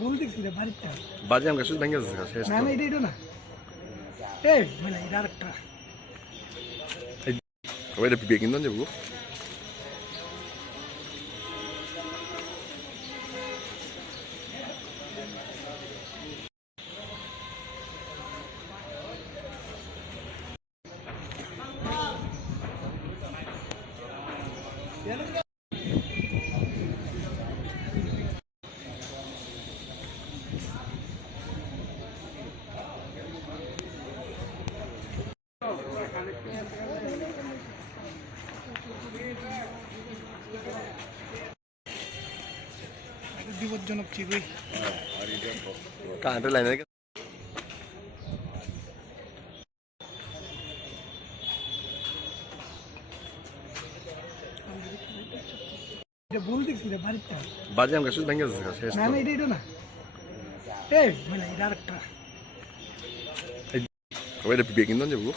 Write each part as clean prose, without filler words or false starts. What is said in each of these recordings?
ভুল দেখছি রে বাড়িটা বাজে আম গাছ ভেঙে যাচ্ছে শেষ না না এটা না এই মানে এটা আরেকটা ওইটা বিয়ে কিনতে যাবো বিপজ্জনক চিগুই কারেন্টের লাইনে এটা ভুল দেখছি রে বাড়িটা বাজে আম গাছ ভেঙে যাচ্ছে শেষ না না এটা না এই মানে এটা আরেকটা ওইটা বিয়ে কিনতে যাবো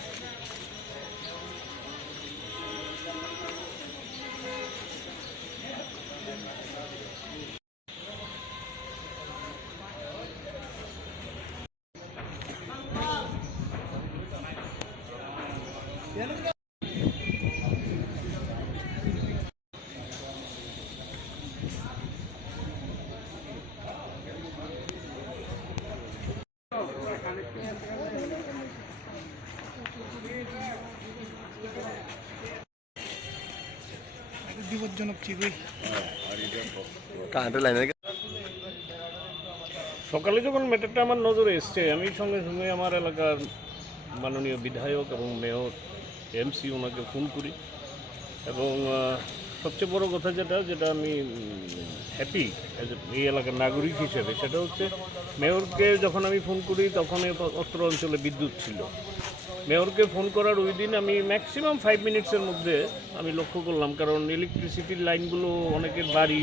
বিপজ্জনক চিগুই কারেন্টের লাইনে সকালে যখন ম্যাটারটা আমার নজরে এসছে আমি সঙ্গে সঙ্গে আমার এলাকার মাননীয় বিধায়ক এবং মেয়র এমসি ওনাকে ফোন করি এবং সবচেয়ে বড় কথা যেটা আমি হ্যাপি এই এলাকার নাগরিক হিসেবে সেটা হচ্ছে মেয়রকে যখন আমি ফোন করি তখন অত্র অঞ্চলে বিদ্যুৎ ছিল। মেয়রকে ফোন করার ওই দিন আমি ম্যাক্সিমাম 5 মিনিটসের মধ্যে আমি লক্ষ্য করলাম, কারণ ইলেকট্রিসিটির লাইনগুলো অনেকের বাড়ি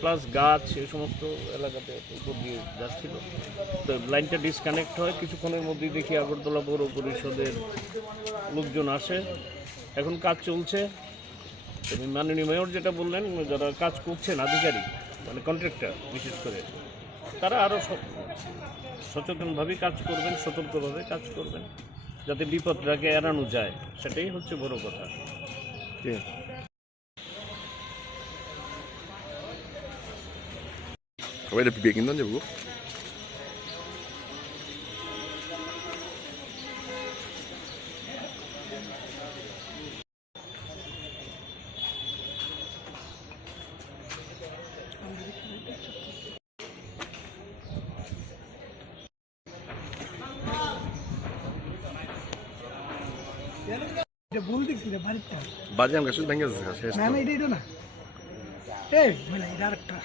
প্লাস গাছ এই সমস্ত এলাকাতে উপর দিয়ে যাচ্ছিল, তো লাইনটা ডিসকানেক্ট হয়। কিছুক্ষণের মধ্যেই দেখি আগরতলা পৌর পরিষদের লোকজন আসে, এখন কাজ চলছে। এবং মাননীয় মেয়র যেটা বললেন, যারা কাজ করছেন আধিকারিক মানে কন্ট্রাক্টর বিশেষ করে, তারা আরও সচেতনভাবে কাজ করবেন, সতর্কভাবে কাজ করবেন, যাতে বিপদটাকে এড়ানো যায়, সেটাই হচ্ছে বড় কথা। ওইটা বিয়ে কিনতে যাবো এটা ভুল দেখছি রে বাড়িটা বাজে আম গাছ ভেঙে যাচ্ছে শেষ না না এটা না এই মানে এটা আরেকটা